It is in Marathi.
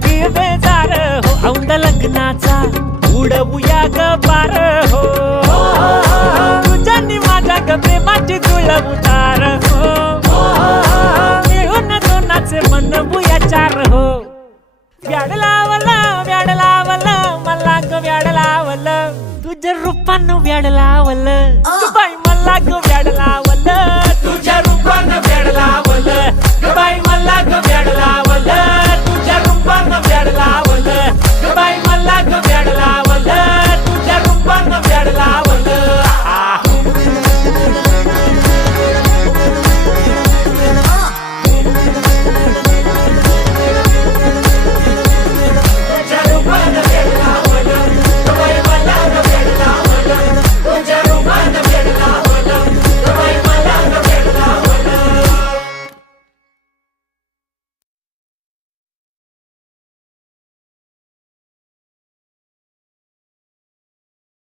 लागी बेजार हो औंद लग्नाचा उडवूया ग पार हो तुझ्यानी माझ्या ग प्रेमाची जुळ उतार हो मिळून दोनाचे बनवूया चार हो व्याड लावलं मला ग व्याड लावलं तुझ्या रूपानं व्याड लावलं बाई मला ग व्याड लावलं तुझ्या रूपानं व्याड लावलं बाई मला ग व्याड लावलं